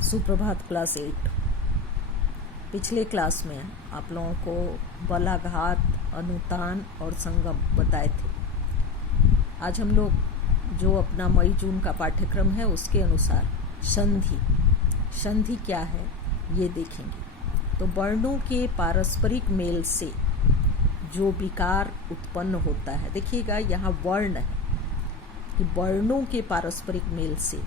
सुप्रभात क्लास 8। पिछले क्लास में आप लोगों को बलाघात, अनुतान और संगम बताए थे। आज हम लोग जो अपना मई जून का पाठ्यक्रम है उसके अनुसार संधि क्या है ये देखेंगे। तो वर्णों के पारस्परिक मेल से जो विकार उत्पन्न होता है, देखिएगा यहाँ वर्ण है कि वर्णों के पारस्परिक मेल से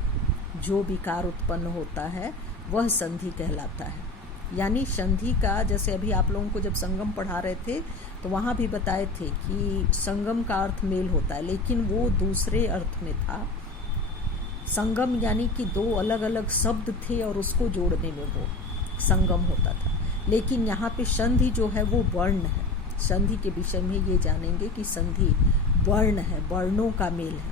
जो विकार उत्पन्न होता है वह संधि कहलाता है। यानी संधि का, जैसे अभी आप लोगों को जब संगम पढ़ा रहे थे तो वहाँ भी बताए थे कि संगम का अर्थ मेल होता है, लेकिन वो दूसरे अर्थ में था। संगम यानी कि दो अलग अलग शब्द थे और उसको जोड़ने में वो संगम होता था। लेकिन यहाँ पे संधि जो है वो वर्ण है। संधि के विषय में ये जानेंगे कि संधि वर्ण है, वर्णों का मेल है।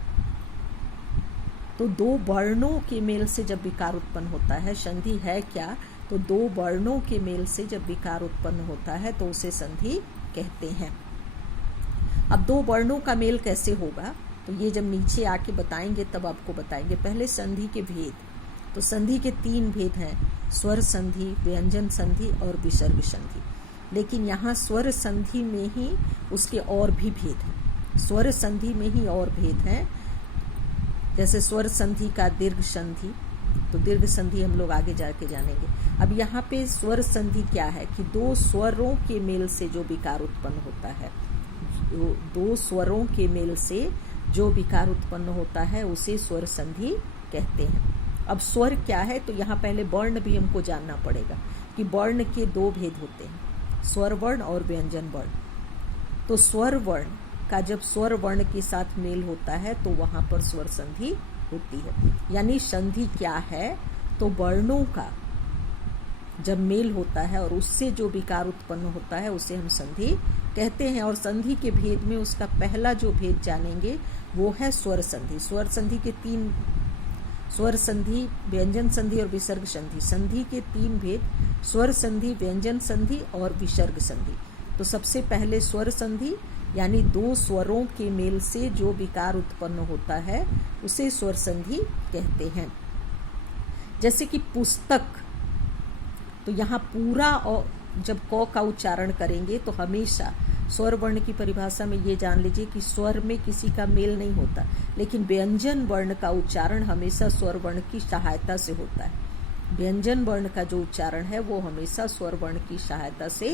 तो दो वर्णों के मेल से जब विकार उत्पन्न होता है, संधि है क्या? तो दो वर्णों के मेल से जब विकार उत्पन्न होता है तो उसे संधि कहते हैं। अब दो वर्णों का मेल कैसे होगा तो ये जब नीचे आके बताएंगे तब आपको बताएंगे। पहले संधि के भेद। तो संधि के 3 भेद हैं, स्वर संधि, व्यंजन संधि और विसर्ग संधि। लेकिन यहाँ स्वर संधि में ही उसके और भी भेद हैं। स्वर संधि में ही और भेद हैं। जैसे स्वर संधि का दीर्घ संधि, तो दीर्घ संधि हम लोग आगे जाके जानेंगे। अब यहाँ पे स्वर संधि क्या है कि दो स्वरों के मेल से जो विकार उत्पन्न होता है, दो स्वरों के मेल से जो विकार उत्पन्न होता है उसे स्वर संधि कहते हैं। अब स्वर क्या है तो यहाँ पहले वर्ण भी हमको जानना पड़ेगा कि वर्ण के 2 भेद होते हैं, स्वर वर्ण और व्यंजन वर्ण। तो स्वर वर्ण का जब स्वर वर्ण के साथ मेल होता है तो वहां पर स्वर संधि होती है। यानी संधि क्या है तो वर्णों का जब मेल होता है और उससे जो विकार उत्पन्न होता है उसे हम संधि कहते हैं। और संधि के भेद में उसका पहला जो भेद जानेंगे वो है स्वर संधि। स्वर संधि के 3, स्वर संधि, व्यंजन संधि और विसर्ग संधि। संधि के 3 भेद, स्वर संधि, व्यंजन संधि और विसर्ग संधि। तो सबसे पहले स्वर संधि यानी 2 स्वरों के मेल से जो विकार उत्पन्न होता है उसे स्वर संधि कहते हैं। जैसे कि पुस्तक, तो यहाँ पूरा और जब क का उच्चारण करेंगे तो हमेशा स्वर वर्ण की परिभाषा में ये जान लीजिए कि स्वर में किसी का मेल नहीं होता, लेकिन व्यंजन वर्ण का उच्चारण हमेशा स्वर वर्ण की सहायता से होता है। व्यंजन वर्ण का जो उच्चारण है वो हमेशा स्वर वर्ण की सहायता से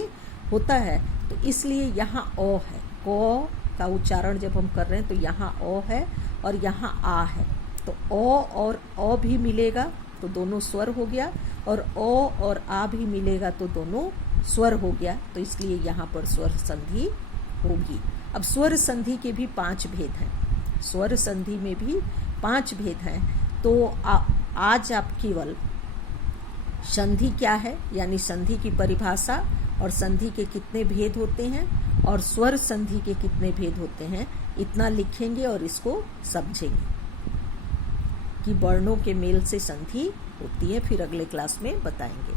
होता है। तो इसलिए यहाँ अ है, क का उच्चारण जब हम कर रहे हैं तो यहाँ अ है और यहाँ आ है। तो अ और अ भी मिलेगा तो दोनों स्वर हो गया, और अ और आ भी मिलेगा तो दोनों स्वर हो गया। तो इसलिए यहाँ पर स्वर संधि होगी। अब स्वर संधि के भी 5 भेद हैं। स्वर संधि में भी 5 भेद हैं। तो आज आप केवल संधि क्या है यानी संधि की परिभाषा और संधि के कितने भेद होते हैं और स्वर संधि के कितने भेद होते हैं इतना लिखेंगे और इसको समझेंगे कि वर्णों के मेल से संधि होती है। फिर अगले क्लास में बताएंगे।